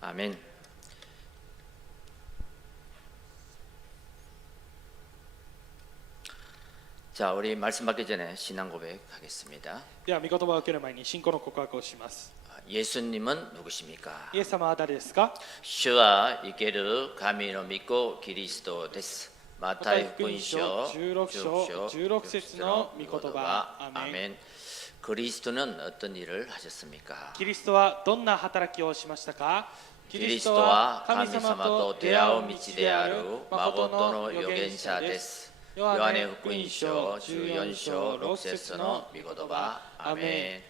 아멘. 자, 우리 말씀 받기 전에 신앙 고백하겠습니다. では御言葉を受ける前に信仰の告白をします。 예수님은 누구십니까? イエス様は誰ですか？ 주와 이케르 가미노 믿고 그리스도 데스. マ 마타이 タイ福音 福音書書16章16節の御言葉。アメン。 아멘. 그리스도는 어떤 일을 하셨습니까? キリストはどんな働きをしましたか？キリスト 그리스도와 は神 神 様 様 と と 出 出 会 会 う う 道 道 で で あ あ る る 誠 마고토 の 의 預言者 預言者 で です す。 요한의 ヨハネ福音 福音書 書14章 14章 6 6 節 節 の の 御 御 言 言 葉。 葉 アメン。 아멘.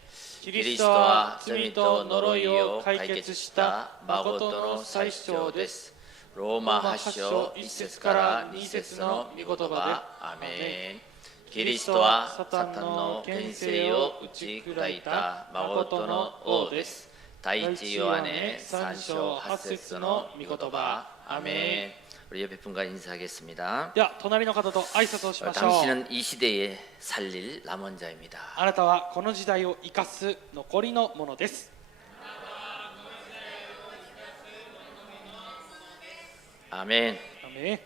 キリストは罪と呪いを解決した誠の最初で ですす。ローマ8章1節から2節の御言葉。アメン。キリストはサタンの権勢を打ち砕いた誠の王です。第一ヨハネ3章8節の御言葉。アメン。 우리 옆에 분과 인사하겠습니다. では隣の方と挨拶をしましょう。 당신은 이 시대에 살릴 남은 자입니다. あなたはこの時代を生かす残りのものです。 아멘. アメン。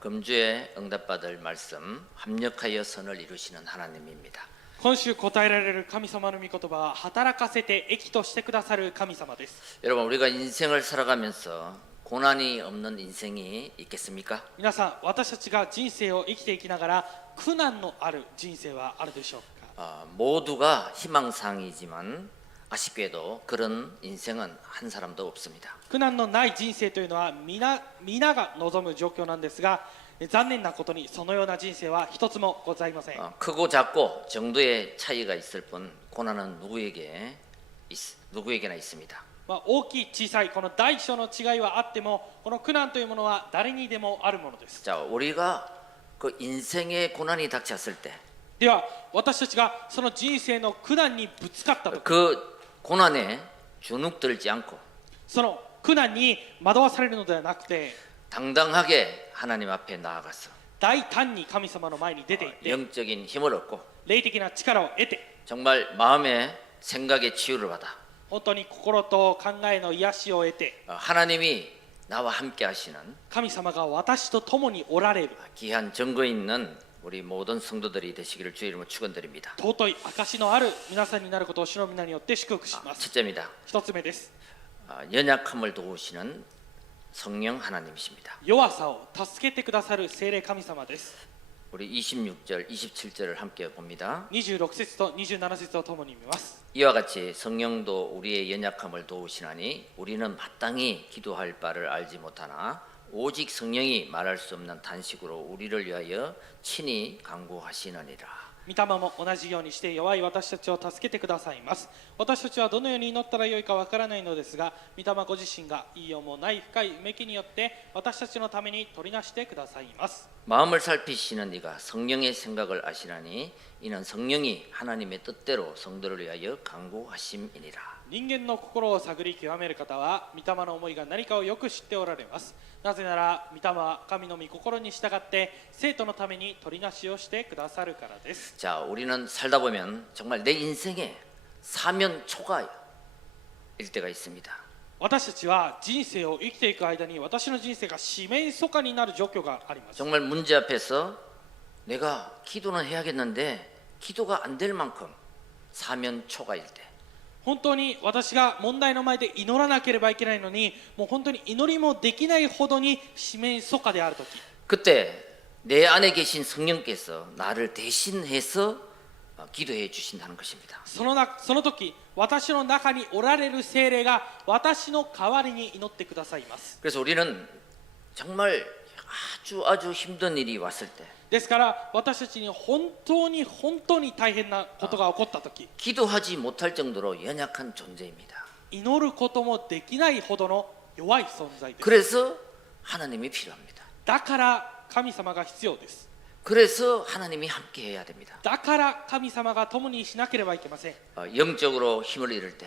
금주에 응답받을 말씀 합력하여 선을 이루시는 하나님입니다. 今週答えられる神様の御言葉は働かせて益としてくださる神様です。 여러분 우리가 인생을 살아가면서 고난이 없는 인생이 있겠습니까? 皆さん、私たちが人生を生きていきながら苦難のある人生はあるでしょうか？ 모두가 희망상이지만 아쉽게도 그런 인생은 한 사람도 없습니다. 苦難のない人生というのは皆が望む状況なんですが、残念なことにそのような人生は一つもございません。 크고 작고 정도의 차이가 있을 뿐 고난은 누구에게나 있습니다. 大きい小さいこの大小の違いはあっても、この苦難というものは誰にでもあるものです。 자, 우리가 그 인생의 고난이 닥쳤을 때 では私たちがその人生の苦難にぶつかったとき、 그 고난에 주눅들지 않고 その苦難に惑わされるのではなくて、 당당하게 하나님 앞에 나아가서 大胆に神様の前に出ていって、 영적인 힘을 얻고 霊的な力を得て、 정말 마음의 생각의 치유를 받아 本当に心と考えの癒しを得て、 하나님이 나와 함께 하시는 神様が私と共におられる 귀한 증거 있는 우리 모든 성도들이 되시기를 주의 이름으로 축원드립니다. 尊い証のある皆さんになることを主の皆によって祝福します。 첫째입니다. 一つ目です。 연약함을 도우시는 성령 하나님이십니다. 弱さを助けてくださる聖霊神様です。 우리 26절, 27절을 함께 봅니다. 26節と27節を共に見ます。 이와 같이 성령도 우리의 연약함을 도우시나니 우리는 마땅히 기도할 바를 알지 못하나 오직 성령이 말할 수 없는 단식으로 우리를 위하여 친히 간구하시느니라. 御霊も同じようにして弱い私たちを助けてくださいます。私たちはどのように祈ったらよいかわからないのですが、御霊ご自身が言いようもない深いうめきによって私たちのために取りなしてくださいます。 마음을 살피시는 이가 성령의 생각을 아시나니 이는 성령이 하나님의 뜻대로 성도를 위하여 간구하심이니라. 人間の心を探り極める方は御霊の思いが何かをよく知っておられます。なぜなら御霊は神の御心に従って生徒のために取りなしをしてくださるからです。 자, 우리는 살다 보면 정말 내 인생에 사면 초가일 때가 있습니다. 私たちは人生を生きていく間に私の人生が四面楚歌になる状況があります。 정말 문제 앞에서 내가 기도는 해야겠는데 기도가 안 될 만큼 사면 초가일 때 本当に私が問題の前で祈らなければいけないのに、もう本当に祈りもできないほどに四面楚歌であるとき、 그때 내 안에 계신 성령께서 나를 대신해서 기도해 주신다는 것입니다. その時私の中におられる聖霊が私の代わりに祈ってくださいます。 그래서 우리는 정말 아주 힘든 일이 왔을 때 ですから私たちに本当に大変なことが起こった時、 기도하지 못할 정도로 연약한 존재입니다. 祈ることもできないほどの弱い存在です。 그래서 하나님이 필요합니다. だから神様が必要です。 그래서 하나님이 함께 해야 됩니다. だから神様が共にしなければいけません。 영적으로 힘을 잃을 때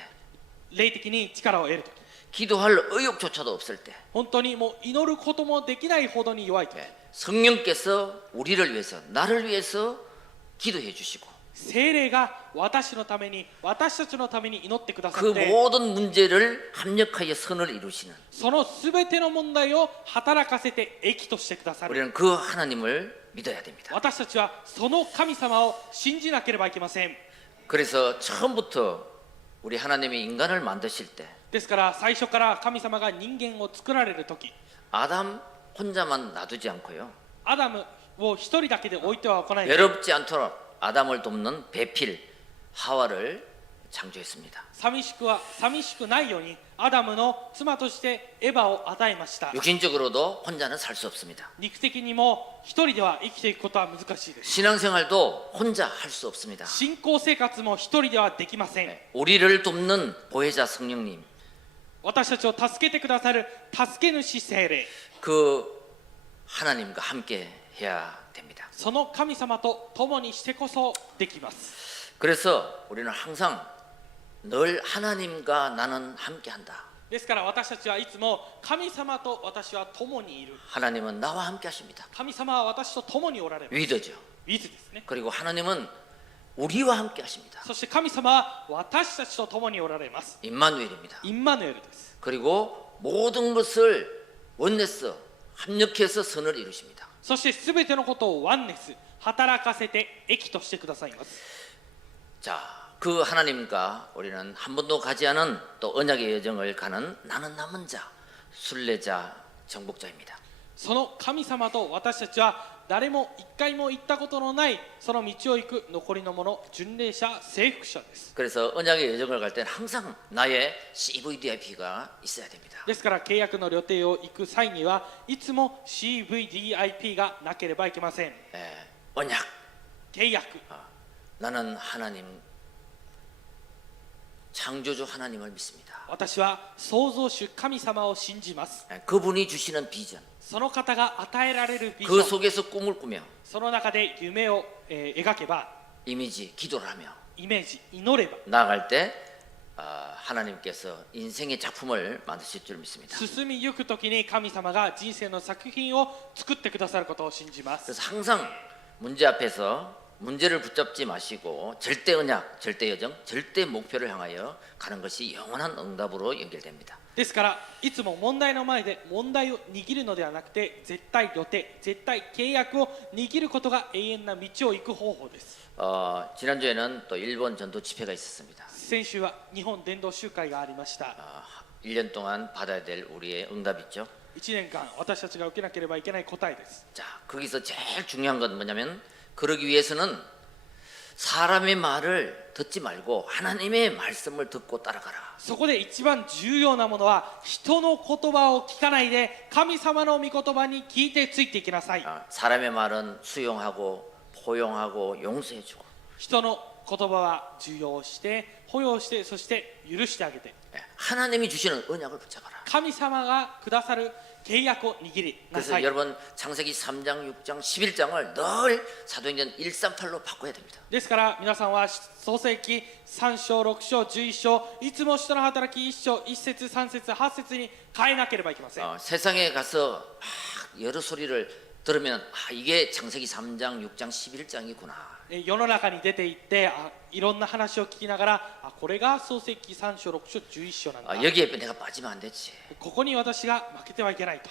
霊的に力を得るとき、 기도할 의욕조차도 없을 때 本当にもう祈ることもできないほどに弱いとき、 성령께서 우리를 위해서 나를 위해서 기도해 주시고 聖霊が私のために私たちのために祈ってくださっ 그 て 모든 문제를 합력하여 선을 이루시는 そのすべての問題を働かせて益としてくださる 우리는 그 하나님을 믿어야 됩니다. 私たちはその神様を信じなければいけません 그래서 처음부터 우리 하나님이 인간을 만드실 때 ですから最初から神様が人間を作られる時 아담 혼자만 놔두지 않고요. アダムを一人だけで置いてはおかない 외롭지 않도록 아담을 돕는 배필 하와를 창조했습니다. 寂しくないようにアダムの妻としてエヴァを与えました 육신적으로도 혼자는 살 수 없습니다. 肉的にも一人では生きていくことは難しいです 신앙생활도 혼자 할 수 없습니다. 信仰生活も一人ではできません 우리를 돕는 보혜자 성령님, 私たちを助けてくださる助け主聖霊 그 하나님과 함께 해야 됩니다. その神様と共にしてこそできます 그래서 우리는 항상 늘 하나님과 나는 함께한다. ですから私たちはいつも神様と私は共にいる 하나님은 나와 함께하십니다. 神様は私と共におられます 위더죠. ウィズですね 그리고 하나님은 우리와 함께하십니다. そして神様は私たちと共におられます 임마누엘입니다. インマヌエルです 그리고 모든 것을 원내서 합력해서 선을 이루십니다. そして全てのことをワンネス働かせて益としてくださいます 자, 그 하나님과 우리는 한 번도 가지 않은 또 언약의 여정을 가는 나는 남은 자, 순례자, 정복자입니다. その神様と私たちは誰も一回も行ったことのないその道を行く残りの者巡礼者征服者です 그래서 언약의 여정을 갈 때는 항상 나의 CVDIP가 있어야 됩니다. ですから契約の旅程を行く際にはいつも CVDIP がなければいけません 언약. 契約 나는 하나님 창조주 하나님을 믿습니다. 私は創造主神様を信じます 그분이 주시는 비전, その方が与えられるビジ 그 ョン 속에서 꿈을 꾸며 その中で夢を、描けば 이미지, 기도를 하며 イメージ祈れば 나아갈 때 하나님께서 인생의 작품을 만드실 줄 믿습니다. 進みゆく時に神様が人生の作品を作ってくださることを信じます 그래서 항상 문제 앞에서 문제를 붙잡지 마시고 절대 언약, 절대 여정, 절대 목표를 향하여 가는 것이 영원한 응답으로 연결됩니다. ですからいつも問題の前で問題を握るのではなくて絶対予定絶対契約を握ることが永遠な道を行く方法です 지난주에는 또 일본 전도 집회가 있었습니다. 先週は日本伝道集会がありました 1년 동안 받아야 될 우리의 응답 있죠. 1年間私たちが受けなければいけない答えです 자, 거기서 제일 중요한 건 뭐냐면 그러기 위해서는 사람의 말을 듣지 말고 하나님의 말씀을 듣고 따라가라. そこで一番重要なものは人の言葉を聞かないで神様の御言葉に聞いてついていきなさい 사람의 말은 수용하고 포용하고 용서해주고 人の言葉は受容して保養してそして許してあげて 하나님이 주시는 언약을 붙잡아라. 神様がくださる契約を握りな 그래서 さい 여러분 창세기 3장, 6장, 11장을 늘 사도행전 138로 바꿔야 됩니다. ですから皆さんは創世記3章6章11章いつも人の働き1章1節3節8節に変えなければいけません 세상에 가서 막 여러 소리를 들으면 이게 창세기 3장, 6장, 11장이구나. 世の中に出て行っていろんな話を聞きながらこれが創世記3章6章11章なんだ 여기에 내가 빠지면 안 되지. ここに私が負けてはいけないと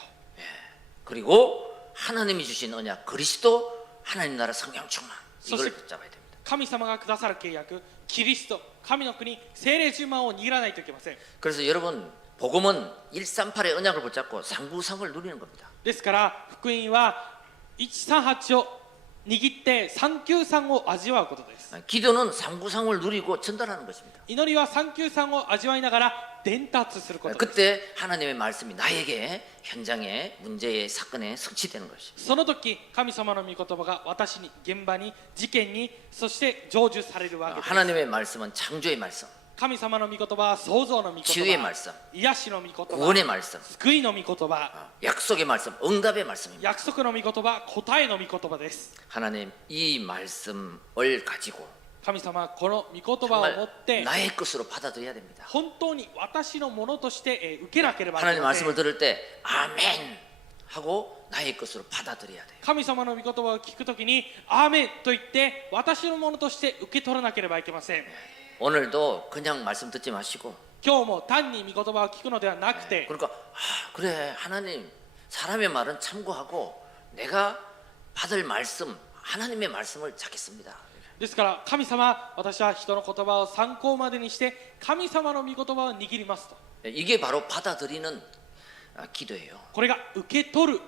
그리고 하나님이 주신 언약 그리스도 하나님 나라 성령 충만 이걸 붙잡아야 됩니다. 神様がくださる契約キリスト神の国聖霊充満を握らないといけません 그래서 여러분 복음은 138의 언약을 붙잡고 상구상을 누리는 겁니다. ですから福音は138を握って393を味わうことです 기도는 상구상을 누리고 전달하는 것입니다. 祈りは393を味わいながら伝達することです 그때 하나님의 말씀이 나에게 현장에 문제의 사건에 성취되는 것이. その時神様の御言葉が私に現場に事件にそして成就されるわけです 하나님의 말씀은 창조의 말씀, 神様の御言葉は創造の御言 치유의 葉 말씀, 癒しの御言葉 구원의 말씀, 救いの御言葉 약속의 말씀, 응답의 말씀입니다. 約束の御言葉答えの御言葉です 하나님 이 말씀을 가지고 神様はこの御言葉を持 정말 って 나의 것으로 받아들여야 됩니다. 本当に私のものとして受けなければいけ 하나님 ません 말씀을 들을 때 아멘 하고 나의 것으로 받아들여야 돼요. 神様の御言葉を聞くときにアーメンと言って私のものとして受け取らなければいけません。 오늘도 그냥 말씀 듣지 마시고 今日も単に御言葉を聞くのではなくて、 그러니까 그래 하나님 사람의 말은 참고하고 내가 받을 말씀 하나님의 말씀을 찾겠습니다. ですから神様、私は人の言葉を参考までにして神様の御言葉を握りますと。 이게 바로 받아들이는 기도예요. これが受け取る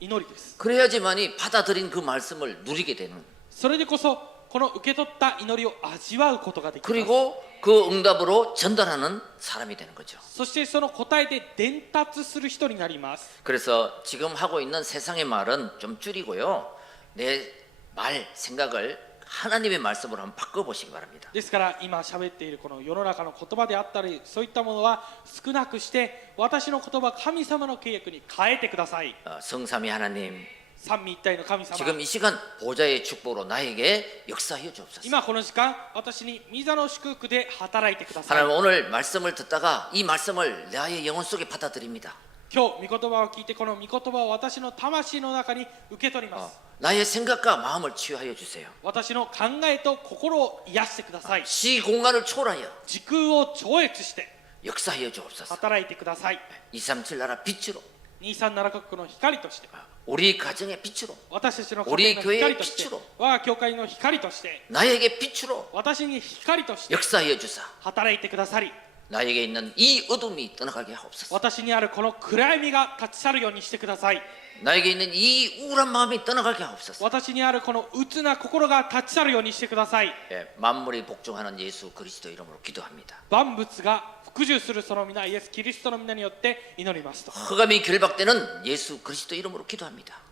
祈りです。 그래야지만이 받아들인 그 말씀을 누리게 되는. それでこそこの受け取った祈りを味わうことができます。 그리고 그 응답으로 전달하는 사람이 되는 거죠. そしてその答えで伝達する人になります。 그래서 지금 하고 있는 세상의 말은 좀 줄이고요. 내 말, 생각을 하나님의 말씀으로 한번 바꿔보시기 바랍니다. ですから今喋っているこの世の中の言葉であったりそういったものは少なくして私の言葉神様の契約に変えてください。 성삼위 하나님, 三位一体の神様、 지금 이 시간 보좌의 축복으로 나에게 역사하여 주옵소서. 今この時間私に御座の祝福で働いてください。 하나님 오늘 말씀을 듣다가 이 말씀을 나의 영혼 속에 받아들입니다. 今日御言葉を聞いてこの御言葉を私の魂の中に受け取ります。 나의 생각과 마음을 치유하여 주세요. 私の考えと心を癒してください。 시 공간을 초월하여 時空を超越して 역사하여 주옵소서. 働いてください。 237 나라 빛으로 237カ国の光として 우리 가정의 빛으로 私たちの家庭の光として 우리교회의빛으로 我が教会の光として 나에게 빛으로 私に光として 역사하여 주사. 働いてくださり 나에게 있는 이 어둠이 떠나가게 하옵소서. 私にあるこの暗闇が立ち去るようにしてください。 나에게 있는 이 우울한 마음이 떠나가게 하옵소서. 私にあるこの鬱な心が立ち去るようにしてください。 예, 만물이 복종하는 예수 그리스도 이름으로 기도합니다. 万物が服従するその皆イエス・キリストの皆によって祈りますと。 흑암이 결박되는 예수 그리스도 이름으로 기도합니다.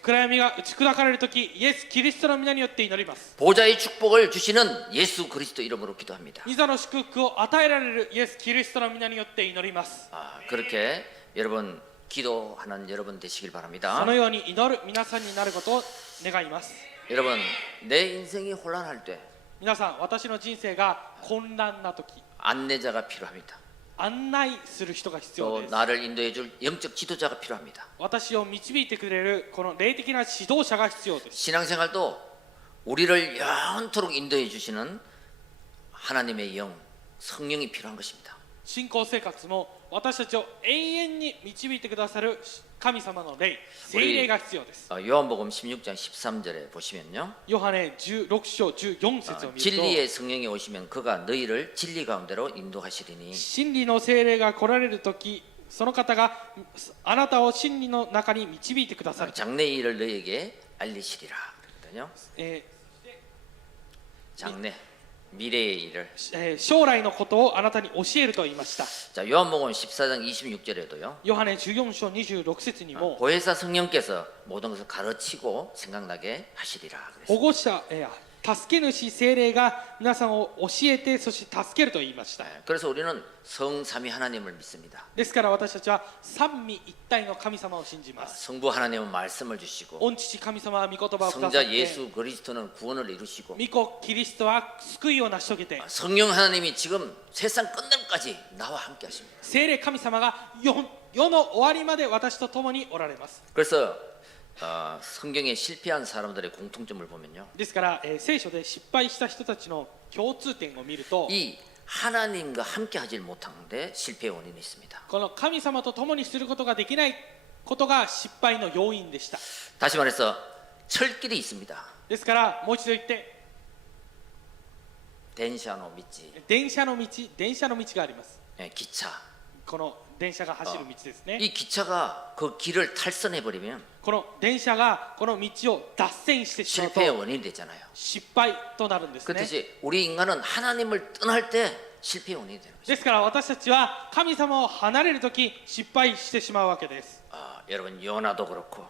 暗闇が打ち砕かれるときイエス・キリストの皆によって祈ります。 보좌의 축복을 주시는 예수 그리스도 이름으로 기도합니다. 御座の祝福を与えられるイエス・キリストの皆によって祈ります。 그렇게 여러분 기도하는 여러분 되시길 そ 바랍니다. のように祈る皆さんになることを願います。 여러분 내 인생이 혼란할 때 皆さん、私の人生が混乱なとき 안내자가 필요합니다. 案内する人が必要 또 です。 나를 인도해 줄 영적 지도자가 필요합니다. 私を導いてくれるこの霊的な指導者が必要です。 신앙생활도 우리를 영원토록 인도해 주시는 하나님의 영, 성령이 필요한 것입니다. 信仰生活も私たちを永遠に導いてくださる神様の霊、聖霊が必要です。 요한복음 16장 13절에 보시면요. ヨハネ16章14節を見る 진리의 성령이 오시면 그가 너희를 진리 가운데로 인도하시리니 と、真理の聖霊が来られるとき、その方があなたを真理の中に導いてくださる。 장래 일을 너희에게 알리시리라. 그랬거든요. え 장래 미래의 일을. 将来のことをあなたに教えると言いました。 자, 요한복음 14장 26절에도요. ヨハネ14章26節にも 보혜사 성령께서 모든 것을 가르치고 생각나게 하시리라. 保護者、助け主聖霊が皆さんを教えてそして助けると言いました。 그래서 우리는 성삼위 하나님을 믿습니다. ですから私たちは三位一体の神様を信じます。 성부 하나님은 말씀을 주시고 御父神様は御言葉をくださっ 성자 て、 예수 그리스도는 구원을 이루시고 御子キリストは救いを成し遂げて、 성령 하나님이 지금 세상 끝날까지 나와 함께 하십니다. 聖霊神様が世の終わりまで私と共におられます。 그래서 성경에 실패한 사람들의 공통점을 보면요. ですから、聖書で失敗した人たちの共通点を見ると、 이 하나님과 함께 하질 못하는데 실패의 원인이 있습니다. この神様と共にすることができないことが失敗の要因でした。 다시 말해서 철길이 있습니다. ですからもう一度言って、 덴샤노道, 電車の道があります。 기차. この電車が走る道ですね。 이 기차가 그 길을 탈선해 버리면 この電車がこの道を脱線してしまう 실패의 と 원인이 되잖아요. 失敗となるんですね。 그렇듯이 우리 인간은 하나님을 떠날 때 실패의 원인이 되는 거죠. ですから私たちは神様を離れるとき失敗してしまうわけです。 여러분 요나도 그렇고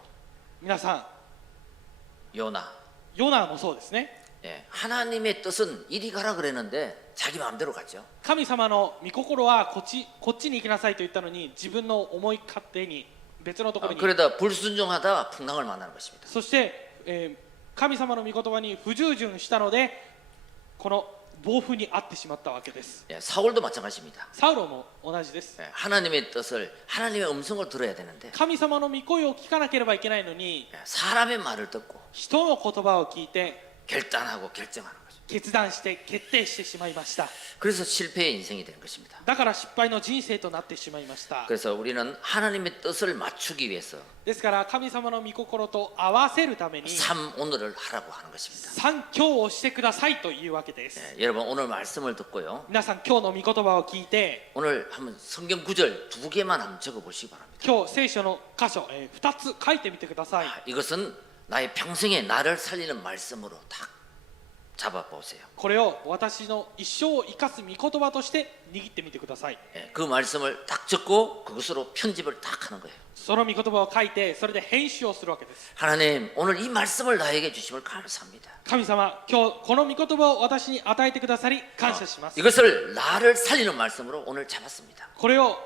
皆さん、 요나 ヨナもそうですね。 하나님의 뜻은 이리 가라 그랬는데 자기 마음대로 갔죠. 神様の御心はこっちに行きなさいと言ったのに自分の思い勝手に別のところに、 그러다 불순종하다 풍랑을 만나는 것입니다. そして、神様の御言葉に不従順したのでこの暴風に遭ってしまったわけです。 예, 사울도 마찬가지입니다. サウロも同じです。 예, 하나님의 뜻을 하나님의 음성을 들어야 되는데 神様の御声を聞かなければいけないのに 예, 사람의 말을 듣고 人の言葉を聞いて 결단하고 결정하는 거죠. 決断して決定してしまいました。 그래서 실패의 인생이 되는 것입니다. だから失敗の人生となってしまいました。 그래서 우리는 하나님의 뜻을 맞추기 위해서 ですから神様の御心と合わせるために 삶 오늘을 하라고 하는 것입니다. 三教をしてくださいというわけです。 예, 여러분 오늘 말씀을 듣고요. 皆さん今日の御言葉を聞いて 오늘 한번 성경 구절 2개만 한번 적어보시기 바랍니다. 今日聖書の箇所、2つ書いてみてください。 이것은 나의 평생에 나를 살리는 말씀으로 딱 잡아보세요. これを私の一生を生かす御言葉として握ってみてください。 예, 그 말씀을 딱 적고 그것으로 편집을 딱 하는 거예요. その御言葉を書いてそれで編集をするわけです。 하나님 오늘 이 말씀을 나에게 주심을 감사합니다. 神様、今日この御言葉を私に与えてくださり感謝します。 이것을 나를 살리는 말씀으로 오늘 잡았습니다. これを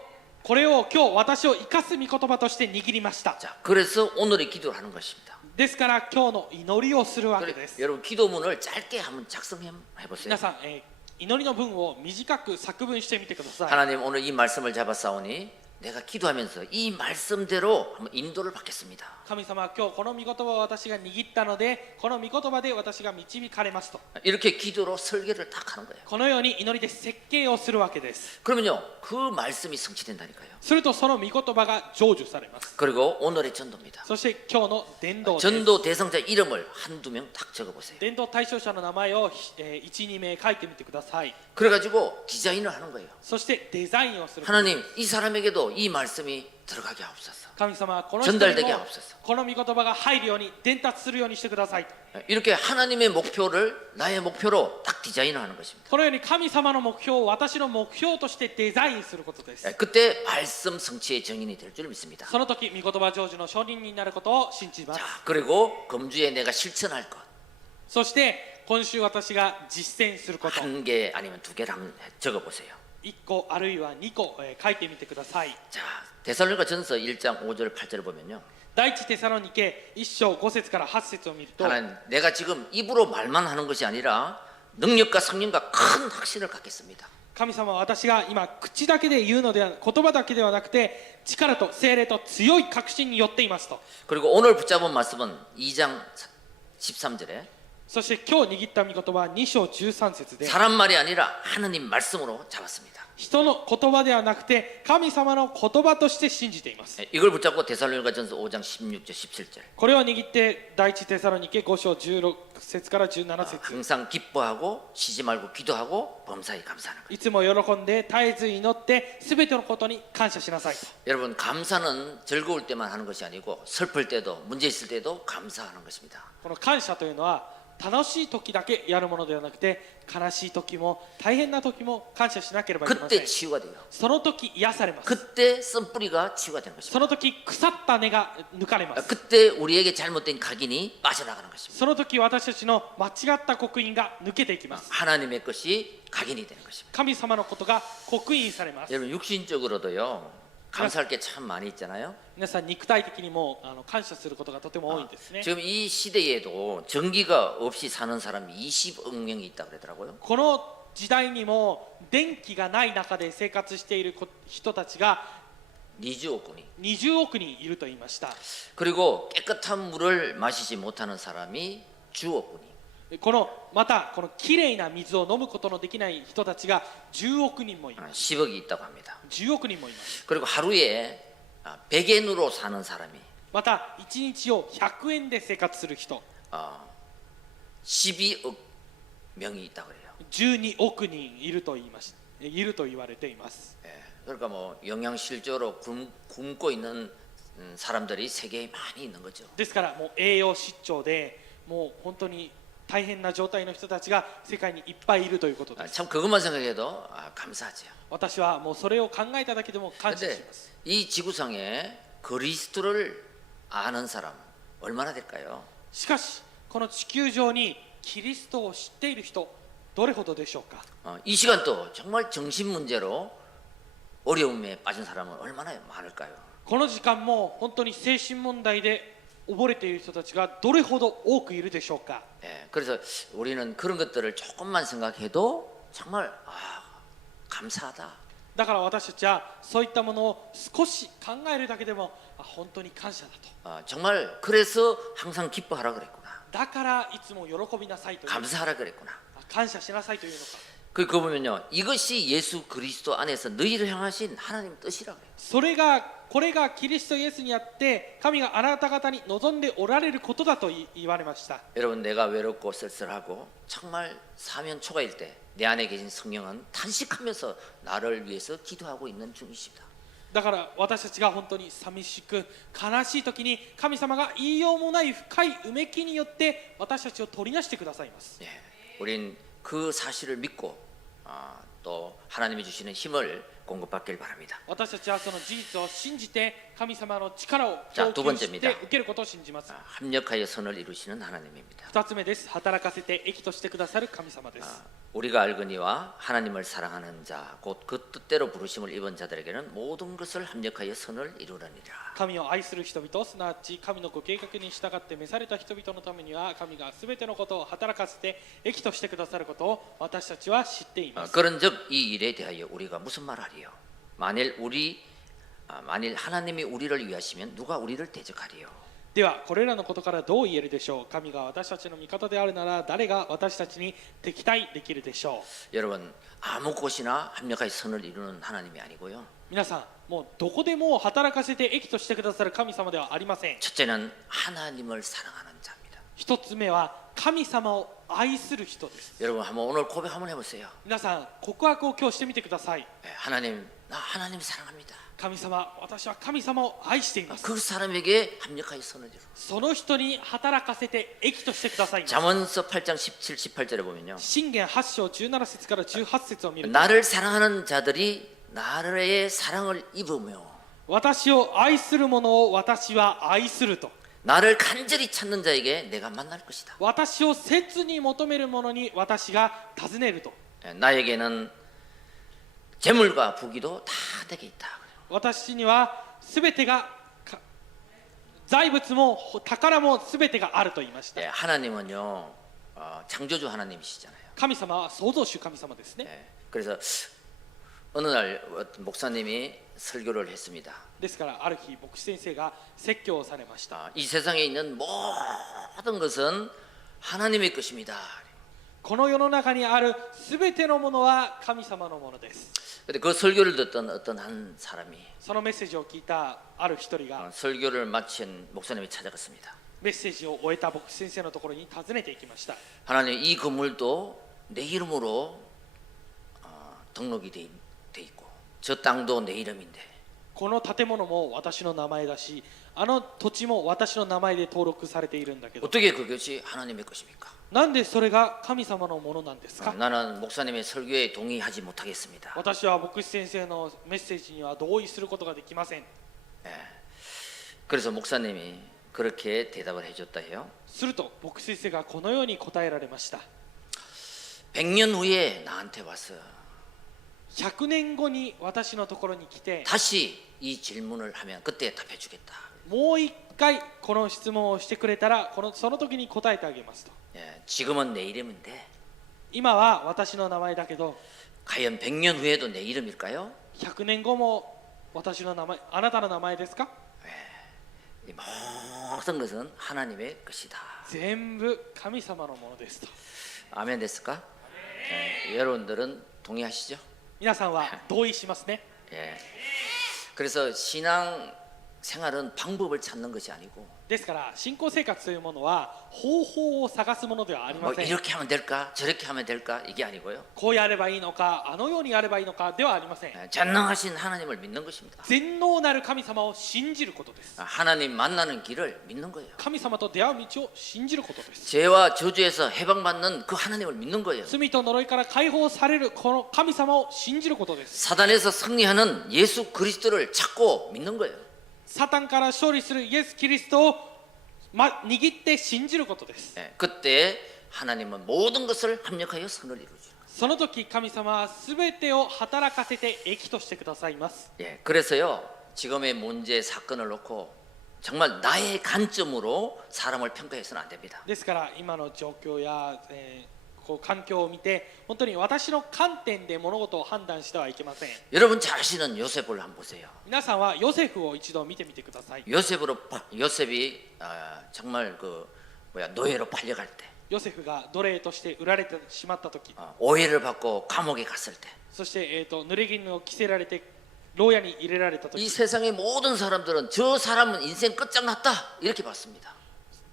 今日私を生かす御言葉として握りました。 자, 그래서 오늘의 기도를 하는 것입니다. ですから今日の祈りをするわけです。 여러분 기도문을 짧게 한번 작성해 보세요. 皆さん、祈りの文を短く作文してみてください。 하나님 오늘 이 말씀을 잡았사오니 내가 기도하면서 이 말씀대로 한번 인도를 받겠습니다. 神様、今日この御言葉を私が握ったので、この御言葉で私が導かれますと。 이렇게 기도로 설계를 딱 하는 거예요. このように祈りで設計をするわけです。 그러면요 그 말씀이 성취된다니까요. するとその御言葉が成就されます。 그리고 오늘의 전도입니다. そして今日の伝道です。 전도 대상자 이름을 한두 명 딱 적어보세요. 伝道対象者の名前を、1、2名書いてみてください。 그래가지고 디자인을 하는 거예요. そしてデザインをする。 하나님 이 사람에게도 이 말씀이 들어가게 하옵소서. 神様、この人に 전달되게 も 하옵소서. この御言葉が入るように伝達するようにしてください。 이렇게 하나님의 목표를 나의 목표로 딱 디자인을 하는 것입니다. このように神様の目標を私の目標としてデザインすることです。 그때 말씀 성취의 정인이 될 줄 믿습니다. その時、御言葉成就の証人になることを信じます。 자, 그리고 금주에 내가 실천할 것 そして今週私が実践すること、 한 개 아니면 두 개를 한번 적어보세요. 1個あるいは2個、書いてみてください。 자, 데살로니가 전서 1장 5절 8절을 보면요. 第一テサロニケ1章5節から8節を見ると、 하나님, 내가 지금 입으로 말만 하는 것이 아니라 능력과 성령과 큰 확신을 갖겠습니다. 神様は私が今口だけで言うのでは言葉だけではなくて力と精霊と強い確信によっていますと。 그리고 오늘 붙잡은 말씀은 2장 13절에 そして今日握った御言葉は2章13節で、 사람 말이 아니라 하느님 말씀으로 잡았습니다. 人の言葉ではなくて神様の言葉として信じています。 이걸 붙잡고 데살로니가 전서 5장 16절 17절 これを握って第一テサロニケ5章16節から17節、 항상 기뻐하고 쉬지 말고 기도하고 범사에 감사하는 거예요. いつも喜んで絶えず祈って全てのことに感謝しなさいと。 여러분 감사는 즐거울 때만 하는 것이 아니고 슬플 때도 문제 있을 때도 감사하는 것입니다. この感謝というのは楽しい時だけやるものではなくて悲しい時も大変な時も感謝しなければいけませ 그때 ん。 치유가 돼요. その時癒されます。 그때 쓴 뿌리가 치유가 되는 そ 것입니다. の時腐った根が抜かれます。 그때 우리에게 잘못된 각인이 빠져나가는 것입니다. その時私たちの間違った刻印が抜けていきます。 하나님의 것이 각인이 되는 것입니다. 神様のことが刻印されます。 여러분 육신적으로도요 감사할 게 참 많이 있잖아요. 皆さん肉体的にも感謝することがとても多いんですね。 지금 이 시대에도 전기가 없이 사는 사람이 20억 명이 있다 그러더라고요. この時代にも電気がない中で生活している人たちが 20억 군이 20億人いると言いました。 그리고 깨끗한 물을 마시지 못하는 사람이 10억 군이 このまたこのきれいな水を飲むことのできない人たちが10億人もいます。 10억이 있다고 합니다. 10億人もいます。 그리고 하루에 100엔으로 사는 사람이 また1日を100円で生活する人 12억 명이 있다고 그래요. 12億人いると言われています。 예, 그러니까 뭐 영양실조로 굶고 있는 사람들이 세계에 많이 있는 거죠. ですからもう栄養失調でもう本当に大変な状態の人たちが世界にいっぱいいるということです。 참 그것만 생각해도 감사하죠. 私はもうそれを考えただけでも感謝し 근데 ます。 이 지구상에 그리스도를 아는 사람 얼마나 될까요? しかしこの地球上にキリストを知っている人どれほどでしょうか。 이 시간도 정말 정신 문제로 어려움에 빠진 사람은 얼마나 많을까요? この時間も本当に精神問題で溺れている人たちがどれほど多くいるでしょうか。 예, 그래서 우리는 그런 것들을 조금만 생각해도 정말 감사하다. だから私たちはそういったものを少し考えるだけでも本当に感謝だと。 정말 그래서 항상 기뻐하라 그랬구나. だからいつも喜びなさいという、 감사하라 그랬구나. 感謝しなさいというのか。 그거 보면요, 이것이 예수 그리스도 안에서 너희를 향하신 하나님 뜻이라고 해요. これがキリストイエスにあって神があなた方に望んでおられることだと言われました。 여러분, 내가 외롭고 쓸쓸하고 정말 사면 초가일 때 내 안에 계신 성령은 탄식하면서 나를 위해서 기도하고 있는 중이십니다. だから私たちが本当に寂しく悲しい時に神様が言いようもない深いうめきによって私たちを取り出してくださいます。 예, 우린 그 사실을 믿고 또 하나님이 주시는 힘을 공급받길 바랍니다. 私たちはその事実を信じて神様の力を 자, 供 두 給し 번째입니다. て受けることを信じます。 합력하여 선을 이루시는 하나님입니다. 2つ目です。働かせて益としてくださる神様です。 우리가 알거니와 하나님을 사랑하는 자, 곧 그 뜻대로 부르심을 입은 자들에게는 모든 것을 합력하여 선을 이루려니라. 神を愛する人々、すなわち神のご計画に従って召された人々のためには神がすべてのことを働かせて益としてくださることを私たちは知っています。 그런즉 이 일에 대하여 우리가 무슨 말하리요? 만일 하나님이 우리를 위하시면 누가 우리를 대적하리요? ではこれらのことからどう言えるでしょう。神が私たちの味方であるなら誰が私たちに敵対できるでしょう。 여러분, 아무 곳이나 합력하여 선을 이루는 하나님이 아니고요. 皆さん、もうどこでも働かせて益としてくださる神様ではありません。 첫째는 하나님을 사랑하는 자입니다. 一つ目は神様を愛する人です。 여러분, 한번 오늘 고백 한번 해보세요. 皆さん、告白を今日してみてください。 하나님, 나 하나님 사랑합니다. 神様、私は神様を愛しています。 그 사람에게 합력하여 선을 이루. その人に働かせて益としてくださいます。 잠언서 8장 17, 18절에 보면요. 箴言8章17節から18節を見ると、 나를 사랑하는 자들이 나의 사랑을 입으며 私を愛する者を私は愛すると、 나를 간절히 찾는 자에게 내가 만날 것이다. 私を切に求める者に私が尋ねると、 나에게는 재물과 부귀도 다 내게 있다. 私には全てが財物も宝も全てがあると言いました。 하나님은요, 창조주 하나님이시잖아요. 神様は創造主神様ですね。 그래서 어느 날 목사님이 설교를 했습니다. ですからある日牧師先生が説教をされました。 이 세상에 있는 모든 것은 하나님의 것입니다. この世の中にある全てのものは神様のものです。 근데 그 설교를 듣던 어떤 한 사람이 そのメッセージを聞いたある一人が 설교를 마친 목사님이 찾아갔습니다. メッセージを終えた牧師先生のところに訪ねていきました。 하나님, 이 건물도 내 이름으로 등록이 돼 있고 저 땅도 내 이름인데 この建物も私の名前だし、あの土地も私の名前で登録されているんだけど、 어떻게 그것이 하나님의 것입니까? なんでそれが神様のものなんですか。 나는 목사님의 설교에 동의하지 못하겠습니다. 私は牧師先生のメッセージには同意することができません。 그래서 목사님이 그렇게 대답을 해줬다 해요. すると牧師先生がこのように答えられました。 100년 후에 나한테 와서 100年後に私のところに来て 다시 이 질문을 하면 그때 답해 주겠다. もう一回この質問をしてくれたらその時に答えてあげますと。 지금은 내 이름인데 今は私の名前だけど 과연 100년 후에도 내 이름일까요? 100年後も私の名前、あなたの名前ですか。 이 모든 것은 하나님의 것이다. 全部神様のものですと。 아멘 됐을까? 여러분들은 동의하시죠? 皆さんは同意しますね。 그래서 신앙 생활은 방법을 찾는 것이 아니고 ですから信仰生活というものは方法を探すものではありません。 이렇게 하면 될까? 저렇게 하면 될까? 이게 아니고요. こうやればいいのか、あのようにやればいいのかではありません。 전능하신 하나님을 믿는 것입니다. 全能なる神様を信じることです。 하나님 만나는 길을 믿는 거예요. 神様と出会う道を信じることです。 죄와 저주에서 해방받는 그 하나님을 믿는 거예요. 罪と呪いから解放されるこの神様を信じることです。 사단에서 승리하는 예수 그리스도를 찾고 믿는 거예요. サタンから勝利するイエス・キリストを、握って信じることです。 그때 하나님은 모든 것을 합력하여 선을 이루죠. その時神様は全てを働かせて益としてくださいます。 그래서요 지금의 문제 사건을 놓고 정말 나의 관점으로 사람을 평가해서는 안 됩니다. ですから今の状況や、こう環境を見て本当に私の観点で物事を判断してはいけません。 여러분 잘 아시는 요셉을 한번 보세요. 皆さんはヨセフを一度見てみてください。 요셉이 정말 노예로 팔려갈 때, ヨセフが奴隷として売られてしまった時、 오해를 받고 감옥에 갔을 때, そして、濡れ衣を着せられて牢屋に入れられた 이 時、 세상의 모든 사람들은 저 사람은 인생 끝장났다 이렇게 봤습니다.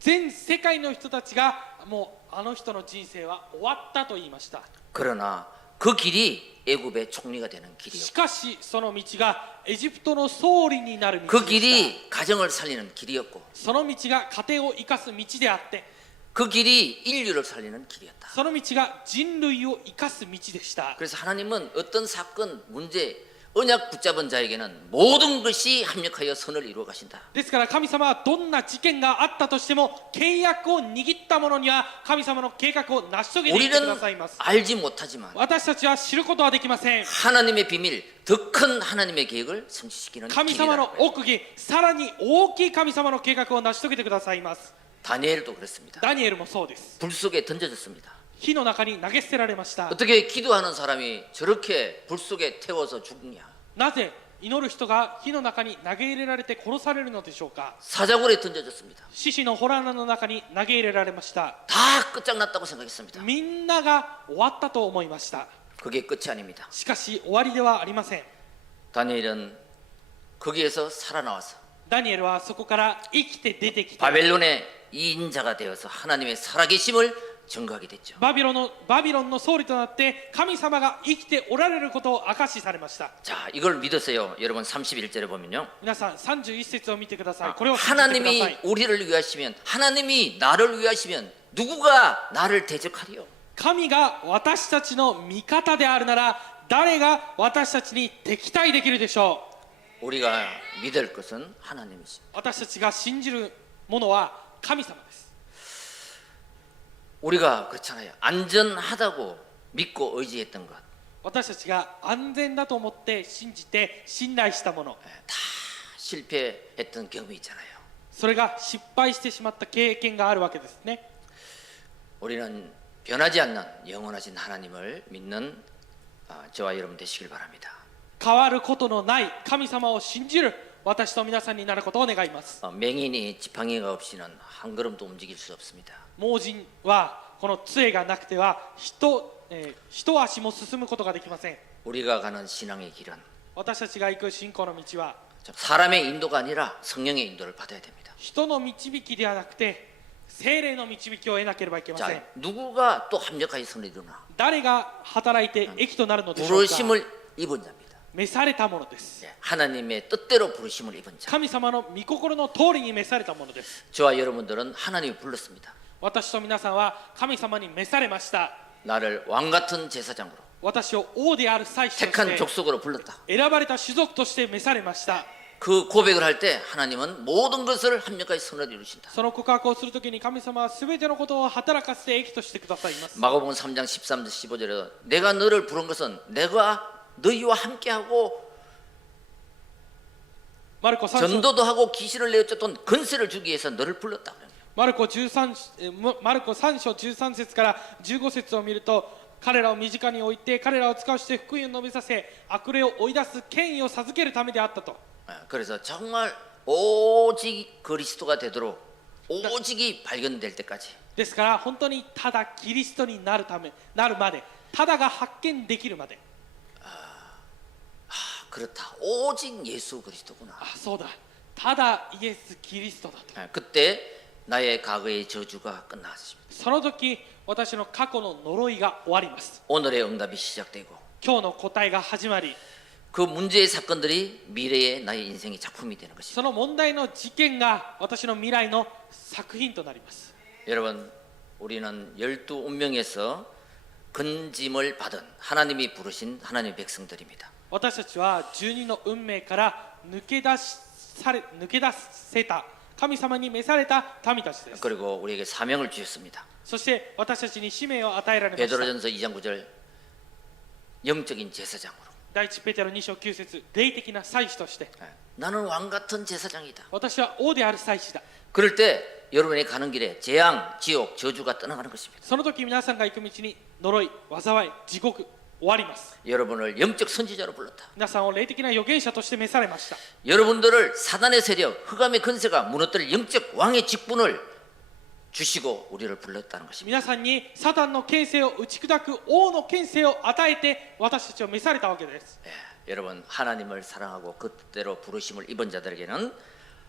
全世界の人たちがもうあの人の人生は終わったと言いました。 그러나 그 길이 애굽의 총리가 되는 し 길이었고, かしその道がエジプトの総理になる道 그 でした。 길이 가정을 살리는 길이었고, その道が家庭を生かす道であって、 그 길이 인류를 살리는 길이었다. その道が人類を生かす道でした。 그래서 하나님은 어떤 사건, 문제, 언약 붙잡은 자에게는 모든 것이 합력하여 선을 이루어 가신다. ですから神様はどんな事件があったとしても契約を握った者には神様の計画を成し遂げていってく 우리는 ださいます。 알지 못하지만 私たちは知ることはできません。 하나님의 비밀, 더 큰 하나님의 계획을 성취시키는 神様の 길이라는 거예요. 奥義、さらに大きい神様の計画を成し遂げてくださいます。 다니엘도 그렇습니다. ダニエルもそうです。 불 속에 던져졌습니다. 火の中に投げ捨てられました。 어떻게 기도하는 사람이 저렇게 불 속에 태워서 죽냐? なぜ祈る人が火の中に投げ入れられて殺されるのでしょうか。 사자굴에 던져졌습니다. 獅子の洞穴の中に投げ入れられました。 다 끝장났다고 생각했습니다. みんなが終わったと思いました。 그게 끝이 아닙니다. しかし終わりではありません。 다니엘은 거기에서 살아나와서 ダニエルはそこから生きて出てきて 바벨론의 이인자가 되어서 하나님의 살아계심을 증거하게 됐죠. バビロンの総理となって神様が生きておられることを証しされました。 자, 이걸 믿으세요. 여러분 31절에 보면요. 皆さん31節を見てください。これを信じてくださ 하나님이 い。 우리를 위하시면, 하나님이 나를 위하시면 누구가 나를 대적하리요? 神が私たちの味方であるなら誰が私たちに敵対できるでしょう。 우리가 믿을 것은 하나님이십니다. 私たちが信じるものは神様です。 우리가 그렇잖아요. 안전하다고 믿고 의지했던 것, 私たちが安全だと思って信じて信頼したもの、 다 실패했던 경험이 있잖아요. それが失敗してしまった経験があるわけですね。 우리는 변하지 않는 영원하신 하나님을 믿는 저와 여러분 되시길 바랍니다. 変わることのない神様を信じる私と皆さんになることを願います。 맹인이 지팡이가 없이는 한 걸음도 움직일 수 없습니다. 盲人はこの杖がなくては一足も進むことができません。 우리가 가는 신앙의 길은 私たちが行く信仰の道は 사람의 인도가 아니라 성령의 인도를 받아야 됩니다. 人の導きではなくて聖霊の導きを得なければいけません。 자, 누구가 또 합력하여 선을 이루나? 誰が働いて益となるのでしょうか。 부르심을 입은 자입니다. 召されたものです。 하나님의 뜻대로 부르심을 입은 자. 神様の御心の通りに召されたものです。 저와 여러분들은 하나님이 불렀습니다. 私と皆さんは神様に召されました。 나를 왕 같은 제사장으로 私を王である祭司と 택한 して 족속으로 불렀다. 選ばれた種族として召されました。 그 고백을 할 때 하나님은 모든 것을 합력하여 선을 이루신다. その告白をするときに神様はすべてのことを働かせて益としてくださいます。 마가복음 3장 13절 15절에 내가 너를 부른 것은 내가 너희와 함께하고 マルコ3章 전도도 하고 기신을 내어줬던 권세를 주기 위해서 너를 불렀다. マルコ3章13節から15節を見ると彼らを身近に置いて彼らを使わして福音を述べさせ悪霊を追い出す権威を授けるためであったと。 그래서 정말 오직 그리스도가 되도록 오직이 발견될 때까지 ですから本当にただキリストになるまでただが発見できるまで 그렇다. 오직 예수 그리스도구나. あそうだただイエス・キリストだと。 그때 나의 과거의 저주가 끝났습니다. その時私の過去の呪いが終わります。 오늘의 응답이 시작되고 今日の答えが始まり 그 문제의 사건들이 미래의 나의 인생의 작품이 되는 것입니다. その問題の事件が私の未来の作品となります。 여러분, 우리는 12운명에서 건짐을 받은 하나님이 부르신 하나님의 백성들입니다. 私たちは12の運命から抜け出せた神様に召された民たちです。 그리고 우리에게 사명을 주셨습니다. そして私たちに使命を与えられました。 베드로전서 2장 9절 영적인 제사장으로 第第一ペテロ2章9節、霊的な祭司として 나는 왕 같은 제사장이다. 私は王である祭司だ。 그럴 때 여러분이 가는 길에 재앙, 지옥, 저주가 떠나가는 것입니다. その時皆さんが行く道に呪い、災い、地獄終わります。 여러분을 영적 선지자로 불렀다. 皆さんを霊的な預言者として召されました。 여러분들을 사단의 세력, 흑암의 근세가 무너뜨릴 영적 왕의 직분을 주시고 우리를 불렀다는 것입니다. 皆さんにサタンの権勢を打ち砕く王の権勢を与えて私たちを召されたわけです。 여러분 하나님을 사랑하고 그 뜻대로 부르심을 입은 자들에게는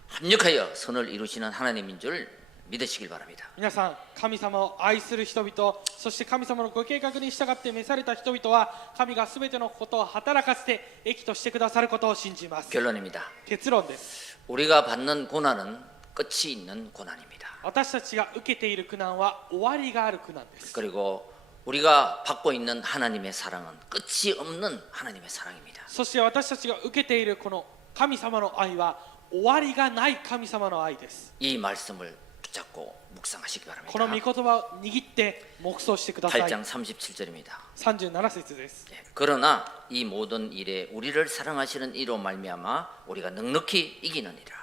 합력하여 선을 이루시는 하나님인 줄 믿으시길 바랍니다. 皆さん、神様を愛する人々、そして神様のご計画に従って召された人々は神がすべてのことを働かせて益としてくださることを信じます。 결론입니다. 結論です。 우리가 받는 고난은 끝이 있는 고난입니다. 私たちが受けている苦難は終わりがある苦難です。 그리고 우리가 받고 있는 하나님의 사랑은 끝이 없는 하나님의 사랑입니다. そして私たちが受けているこの神様の愛は終わりがない神様の愛です。 이 말씀을 붙잡고 묵상하시기 こ 바랍니다. の御言葉を握って黙想してください。 8장 37절입니다. 37節です。 그러나 이 모든 일에 우리를 사랑하시는 이로 말미암아 우리가 넉넉히 이기느니라.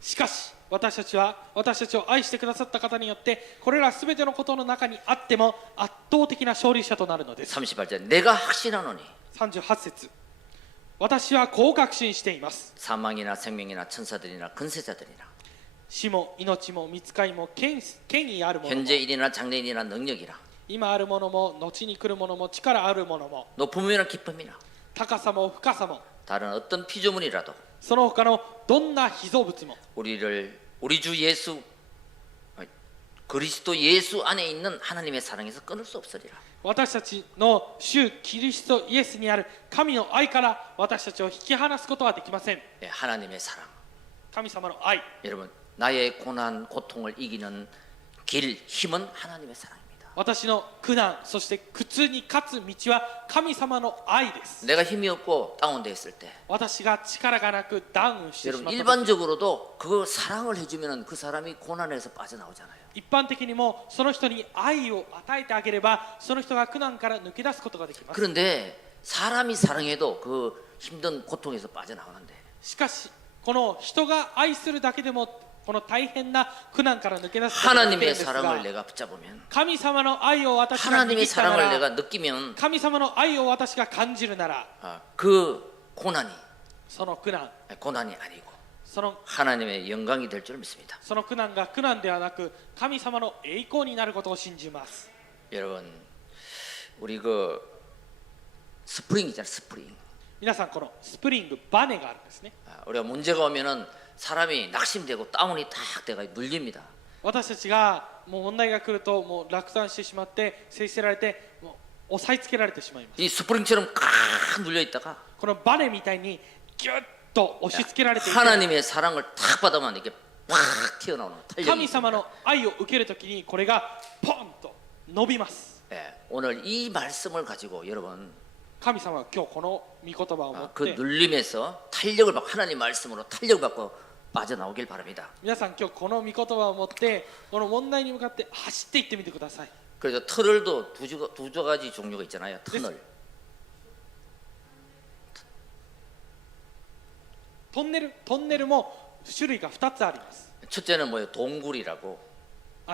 しかし私たちを愛してくださった方によってこれらすべてのことの中にあっても圧倒的な勝利者となるのです。 38절 내가 확신하노니 38節、私はこう確信しています。 사망이나 생명이나 천사들이나 근세자들이나 死も命も御使いも権威あるものも 현재 일이나 장래일이나 능력이나 今あるものも後に来るものも力あるものも 높음이나 기쁨이나 高さも深さも 다른 어떤 피조물이라도 その他のどんな被造物も 우리 주 예수 그리스도 예수 안에 있는 하나님의 사랑에서 끊을 수 없으리라. 私たちの主キリストイエスにある神の愛から私たちを引き離すことはできません。 예, 하나님의 사랑. 神様の愛、 여러분 나의 고난 고통을 이기는 길 힘은 하나님의 사랑입니다. 私の苦難、そして苦痛に勝つ道は神様の愛です。 내가 힘이 없고 다운돼 있을 때 私が力がなくダウンしてし 여러분 まった時、 일반적으로도 그 사랑을 해주면 그 사람이 고난에서 빠져나오잖아요. 一般的にもその人に愛を与えてあげればその人が苦難から抜け出すことができます。 그런데 사람이 사랑해도 그 힘든 고통에서 빠져나오는데 しかしこの人が愛するだけでもこの大変な苦難から抜け出すことができるん 하나님의 ですが、 사랑을 내가 붙잡으면 神様の愛を私が握 하나님의 ったな 사랑을 ら、 내가 느끼면 神様の愛を私が感じるなら、 그 고난이 その苦難、 고난이 아니고 その 하나님의 영광이 될 줄 믿습니다. その苦難が苦難ではなく神様の栄光になることを信じます。 여러분 우리 그 스프링 있잖아요. 스프링. 皆さんこのスプリングバネがあるんですね。 우리가 문제가 오면은 사람이 낙심되고 다운이 탁 돼가 눌립니다. 私たちがもう問題が来るともう落胆してしまって制せられてもう押さえつけられてしまいます。 이 스프링처럼 칵 눌려 있다가 このバネみたいにギュッと押し付けられていて 하나님의 사랑을 탁 받으면 이게 팍 튀어나오는 탄력이 神 있습니다. 様の愛を受けるときにこれがポンと伸びます。 예, 오늘 이 말씀을 가지고 여러분 神様は今日この御言葉を持っ 그 て 눌림에서 탄력을 받고 하나님 말씀으로 탄력을 받고 빠져나오길 바랍니다. 皆さん今日この御言葉を持ってこの問題に向かって走っていってみてください。 그래서 터널도 두 가지 종류가 있잖아요. 터널. トンネルも種類が2つあります。 첫째는 뭐예요? 동굴이라고.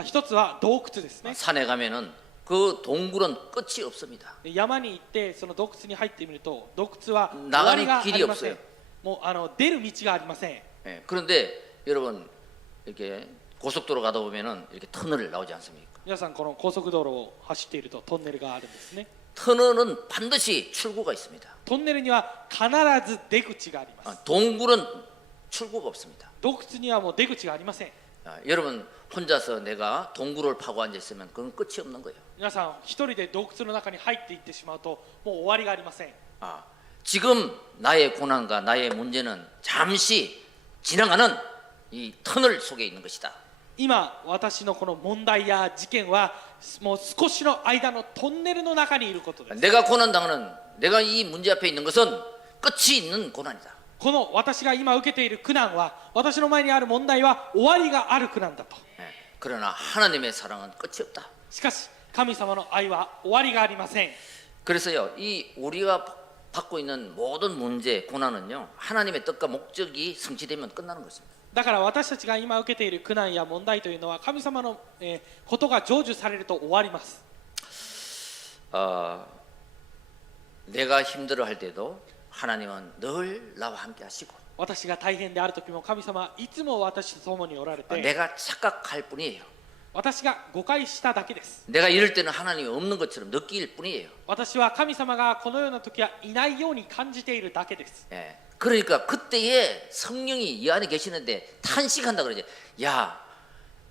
一つは洞窟ですね。 산에 가면은 그 동굴은 끝이 없습니다. 山に行ってその洞窟に入ってみると洞窟は終 나가는 わりがあ 길이 りません 없어요. もう出る道がありません。 예, 그런데 여러분 이렇게 고속도로 가다 보면은 이렇게 터널 나오지 않습니까? 皆さんこの高速道路を走っているとトンネルがあるんですね。 터널은 반드시 출구가 있습니다. トンネルには必ず出口があります。 동굴은 출구가 없습니다. 洞窟にはもう出口がありません。 여러분 혼자서 내가 동굴을 파고 앉아 있으면 그건 끝이 없는 거예요. 皆さん一人で洞窟の中に入っていってしまうともう終わりがありません。 지금 나의 고난과 나의 문제는 잠시 지나가는 이 터널 속에 있는 것이다. 今私のこの問題や事件はもう少しの間のトンネルの中にいることです。 내가 고난당하는 내가 이 문제 앞에 있는 것은 끝이 있는 고난이다. この私が今受けている苦難は私の前にある問題は終わりがある苦難だと。 그러나 하나님의 사랑은 끝이 없다. しかし神様の愛は終わりがありません。 그래서요 이 우리가 받고 있는 모든 문제, 고난은요, 하나님의 뜻과 목적이 성취되면 끝나는 것입니다. だから私たちが今受けている苦難や問題というのは神様の、ことが成就されると終わります。 내가 힘들어할 때도 하나님은 늘 나와 함께 하시고 私が大変である時も神様はいつも私と共におられて 내가 착각할 뿐이에요. 私が誤解しただけです。 내가 이럴 때는 하나님이 없는 것처럼 느낄 뿐이에요. 私は神様がこのような時はいないように感じているだけです。 예. 그러니까 그때에 성령이 이 안에 계시는데 탄식한다 그러지. 야,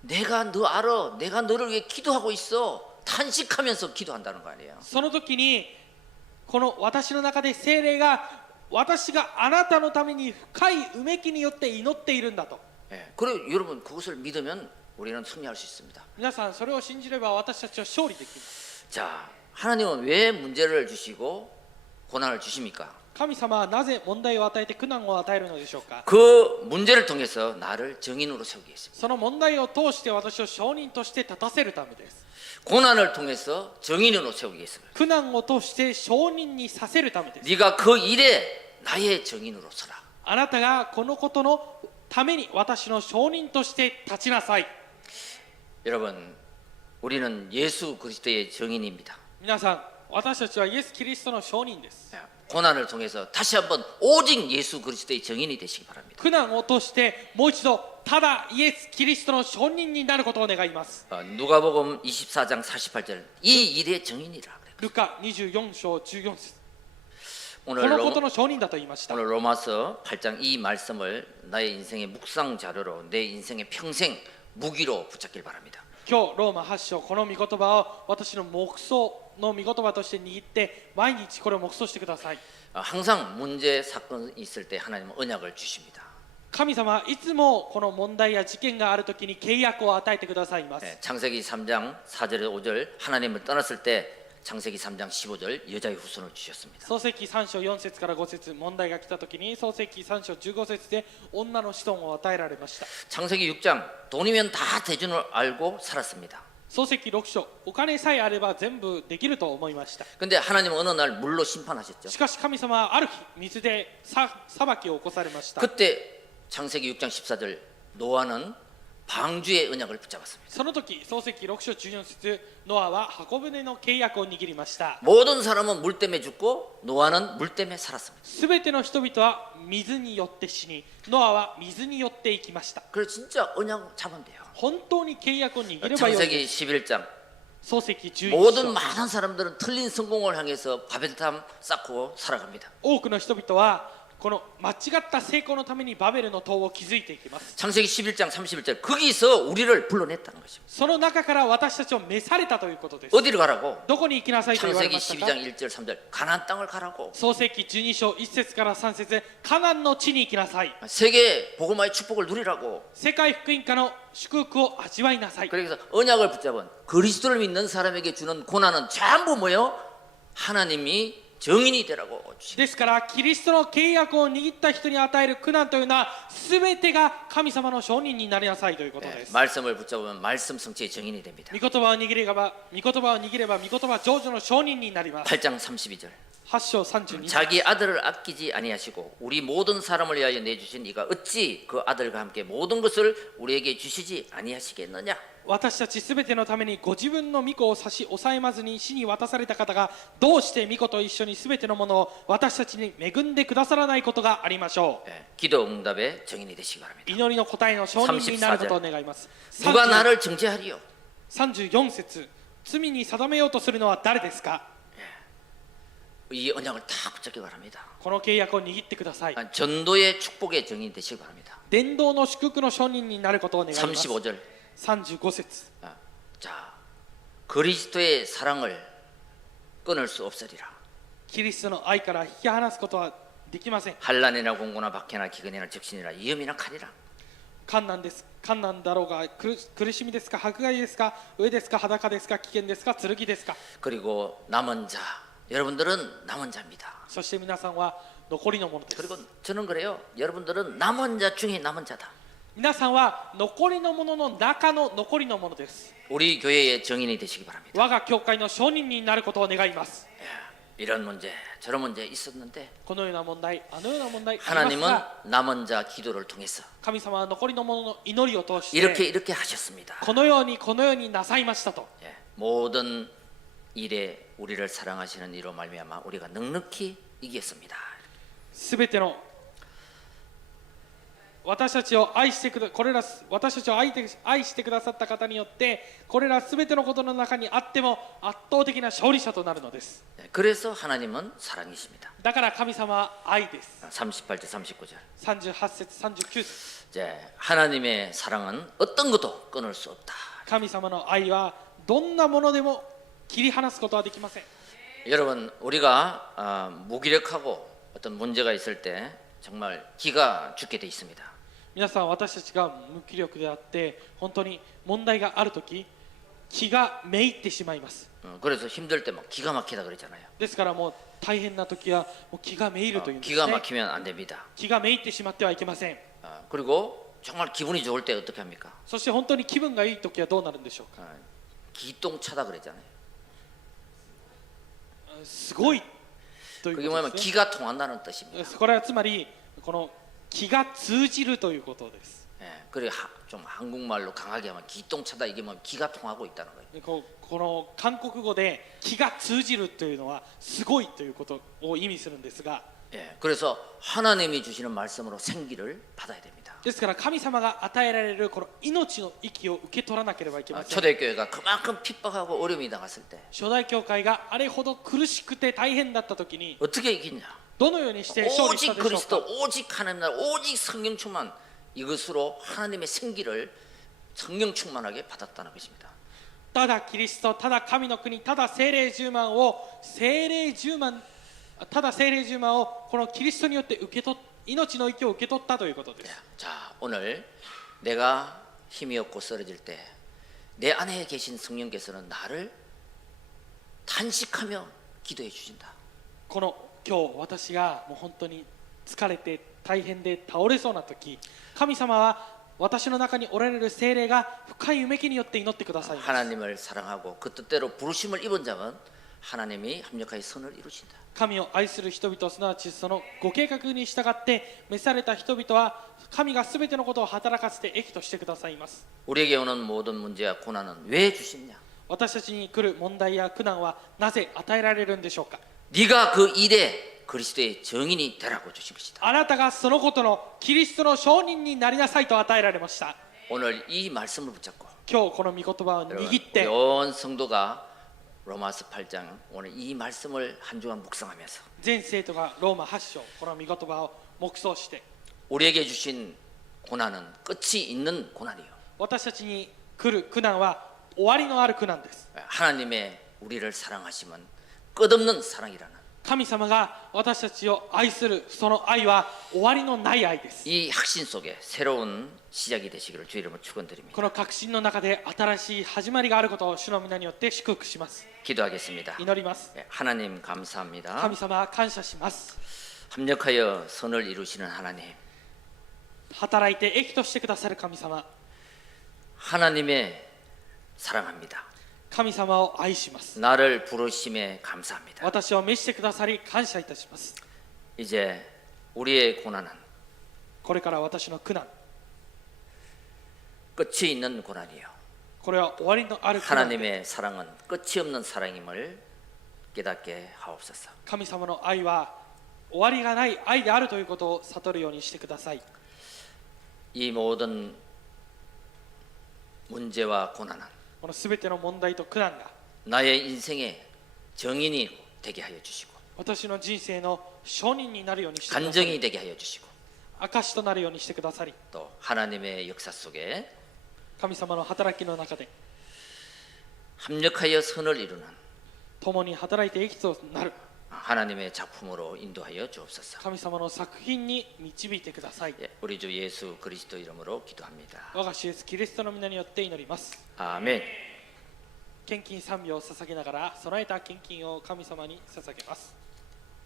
내가 너 알아. 내가 너를 위해 기도하고 있어. 탄식하면서 기도한다는 거 아니에요. その時にこの私の中で聖霊が私があなたのために深いうめきによって祈っているんだと。 예. 그리고 여러분 그것을 믿으면 우리는 승리할 수 있습니다. 皆さんそれを信じれば私たちは勝利できます。 자, 하나님은 왜 문제를 주시고 고난을 주십니까? 神様はなぜ問題を与えて苦難を与えるのでしょうか。 그 문제를 통해서 나를 증인으로 세우기 위해서입니다. その問題を通して私を証人として立たせるためです。 고난을 통해서 증인으로 세우기 위해서입니다. 苦難を通して証人にさせるためです。 네가 그 일에 나의 증인으로 서라. あなたがこのことのために私の証人として立ちなさい。 여러분, 우리는 예수 그리스도의 증인입니다. 皆さん、私たちはイエス・キリストの証人です。 고난을 통해서 다시 한번 오직 예수 그리스도의 증인이 되시기 바랍니다. 苦難を通してもう一度ただイエス・キリストの証人になることを願います。 누가복음 24장 48절 이 일의 증인이라 그래요. ルカ24章14節 오늘 このことの証人だと言いました。 오늘 로마서 8장 이 말씀을 나의 인생의 묵상 자료로 내 인생의 평생 무기로 붙잡길 바랍니다. 今日ローマ8章この御言葉を私の黙想の御言葉として握って毎日これを黙想してください。 항상 문제 사건이 있을 때 하나님은 언약을 주십니다. 神様はいつもこの問題や事件があるときに契約を与えてくださいます。 창세기 3장 4절에 5절 하나님을 떠났을 때 창세기 3장 15절 여자의 후손을 주셨습니다. 創世記3章4節から5節問題が来たときに創世記3章15節で女の子孫を与えられました。 창세기 6장 돈이면 다 대준을 알고 살았습니다. 創世記6章お金さえあれば全部できると思いました。 근데 하나님은 어느 날 물로 심판하셨죠. しかし神様はある日水で裁きを起こされました。 그때 창세기 6장 14절 노아는 방주의 언약을 붙잡았습니다. その時創世記6章14節ノアは箱舟の契約を握りました。 모든 사람은 물 때문에 죽고 노아는 물 때문에 살았습니다. すべての人々は水によって死にノアは水によって生きました。 그래서 진짜 언약 잡으면 돼요. 本当に契約を握ればよい。 창세기 11장 創世記11 모든 章 많은 사람들은 틀린 성공을 향해서 바벨탑 쌓고 살아갑니다. 多くの人々はこの間違った成功のためにバベルの塔を築いていきます。 창세기 11장 31절 거기서 우리를 불러냈다는 것입니다. その中から私たちを召されたということです。 어디를 가라고? どこに行きなさいと言われ 창세기 ましたか。 12장 1절 3절 가나안 땅을 가라고. 創世記12章1節から3節カナンの地に行きなさい。 세계 복음화의 축복을 누리라고. 世界福音家の祝福を味わいなさい。 그래서 언약을 붙잡은 그리스도를 믿는 사람에게 주는 고난은 전부 뭐예요? 하나님이 정인이 되라고 주십니다. ですからキリストの契約を握った人に与える苦難というのは全てが神様の証人になりなさいということです。 말씀을 붙잡으면 말씀 성취의 정인이 됩니다. 御言葉を握れば御言葉成就の証人になります。 8장 32절 8章32節 자기 아들을 아끼지 아니하시고 우리 모든 사람을 위하여 내주신 이가 어찌 그 아들과 함께 모든 것을 우리에게 주시지 아니하시겠느냐. 私たちすべてのためにご自分の御子を差し押さえまずに死に渡された方がどうして御子と一緒にすべてのものを私たちに恵んでくださらないことがありましょう。 기도 응답의 정인이 되시기 바랍니다. 祈りの答えの証人になることを願います。 누가 나를 정죄하리요? 34節罪に定めようとするのは誰ですか。 이 언약을 다 붙잡기 바랍니다. この契約を握ってください。 전도의 축복의 정인이 되시기 바랍니다. 伝道の祝福の証人になることを願います。 35절 35節 자 그리스도의 사랑을 끊을 수 없으리라. キリストの愛から引き離すことはできません。 환난이나 공고나 박해나 기근이나 적신이나 위험이나 칼이라. 困難です。困難だろうが苦しみですか、迫害ですか、飢えですか、裸ですか、危険ですか、剣ですか。 그리고 남은 자 여러분들은 남은 자입니다. そして皆さんは残りのものです。 그리고 저는 그래요. 여러분들은 남은 자 중에 남은 자다. 皆さんは残りのものの中の残りのものです。 우리 교회의 정인이 되시기 바랍니다. 我が教会の証人になることを願います。 이런 문제 저런 문제 있었는데 このような問題あのような問題あります 하나님은 が 남은 자 기도를 통해서 神様は残りの者の祈りを通して 이렇게 하셨습니다. このようになさいましたと 예, 모든 일에 우리를 사랑하시는 이로 말미암아 우리가 넉넉히 이겼습니다. すべての私たちを愛してくださった方によってこれらすべてのことの中にあっても圧倒的な勝利者となるのです。 예, 그래서 하나님은 사랑이십니다. だから神様は愛です。 38절 39절 38節39節 이제 하나님의 사랑은 어떤 것도 끊을 수 없다. 神様の愛はどんなものでも切り離すことはできません。 여러분 우리가 무기력하고 어떤 문제가 있을 때 정말 기가 죽게 돼 있습니다. 皆さん私たちが無気力であって本当に問題があるとき気がめいってしまいます。 그래서 힘들 때 막 기가 막히다 그러잖아요. ですからもう大変なときはもう気がめいるというんです 기가 ね。 막히면 안 됩니다. 気がめいってしまってはいけません。 그리고 정말 기분이 좋을 때 어떻게 합니까? そして本当に気分がいいときはどうなるんでしょうか。 기똥차다 그랬잖아요. すごいというこ 그게 と 뭐냐면 ですね。 기가 통한다는 뜻입니다. これはつまりこの気が通じるということです。 예, 그리고 좀 한국말로 강하게 하면 기똥차다 이게 뭐 기가 통하고 있다는 거예요. この韓国語で気が通じるというのはすごいということを意味するんですが、 예, 그래서 하나님이 주시는 말씀으로 생기를 받아야 됩니다. ですから神様が与えられるこの命の息を受け取らなければいけません。 초대교회가 그만큼 핍박하고 어려움이 나갔을 때 初代教会があれほど苦しくて大変だったときに 어떻게 이겼냐? どのようにして勝利した 오직 でしょう 그리스도, か。 오직 하나님 나라, 오직 성령 충만 이것으로 하나님의 생기를 성령 충만하게 받았다는 것입니다. ただキリスト、ただ神の国、ただ聖霊10万をこのキリストによって受け取っ命の息を受け取ったということです。 자, 오늘 내가 힘이 없고 쓰러질 때 내 안에 계신 성령께서는 나를 탄식하며 기도해 주신다. この今日私がもう本当に疲れて大変で倒れそうな時、神様は私の中におられる聖霊が深いうめきによって祈ってくださいます。 하나님을 사랑하고 그 뜻대로 부르심을 입은 자는 하나님이 합력하여 선을 이루신다. 神を愛する人々、すなわちそのご計画に従って召された人々は神がすべてのことを働かせて益としてくださいます。 우리에게 오는 모든 문제와 고난은 왜 주시냐? 私たちに来る問題や苦難はなぜ与えられるんでしょうか。 네가 그 일에 그리스도의 정인이 되라고 주신 것이다. あなたがそのことのキリストの証人になりなさいと与えられました。 오늘 이 말씀을 붙잡고 今日この御言葉を握っ 우리 て 온 성도가 로마서 8장 오늘 이 말씀을 한 주간 묵상하면서 全生徒がローマ8章この御言葉を黙想して 우리에게 주신 고난은 끝이 있는 고난이요. 私たちに来る苦難は終わりのある苦難です。 하나님의 우리를 사랑하시면 끝없는 사랑이라는 神様が私たちを愛するその愛は終わりのない愛です。 이 확신 속에 새로운 시작이 되시기를 주 이름으로 축원드립니다. この確信の中で新しい始まりがあることを主の皆によって祝福します。 기도하겠습니다. 祈ります。 하나님 감사합니다. 神様感謝します。 합력하여 선을 이루시는 하나님, 働いて益としてくださる神様、 하나님의 사랑합니다. 神様を愛します。 나를 부르심에 감사합니다. 私を召してくださり感謝いたします。 이제 우리의 고난은 これから私の苦難、 끝이 있는 고난이요. これは終わりのある苦難。 하나님의 사랑은 끝이 없는 사랑임을 깨닫게 하옵소서. 神様の愛は終わりがない愛であるということを悟るようにしてください。 이 모든 문제와 고난은 このすべての問題と苦難が 나의 인생의 정인이 되게 하여 주시고 私の人生の証人になるようにしてください。 간정이 되게 하여 주시고 証となるようにしてくださり、 또 하나님의 역사 속에 神様の働きの中で 합력하여 선을 이루는 共に働いて益となる 하나님의 작품으로 인도하여 주옵소서. 神様の作品に導いてください。 예, 우리 주 예수 그리스도 이름으로 기도합니다. 我が主イエスキリストの皆によって祈ります。 아멘. 献金賛美を捧げながら備えた献金を神様に捧げます。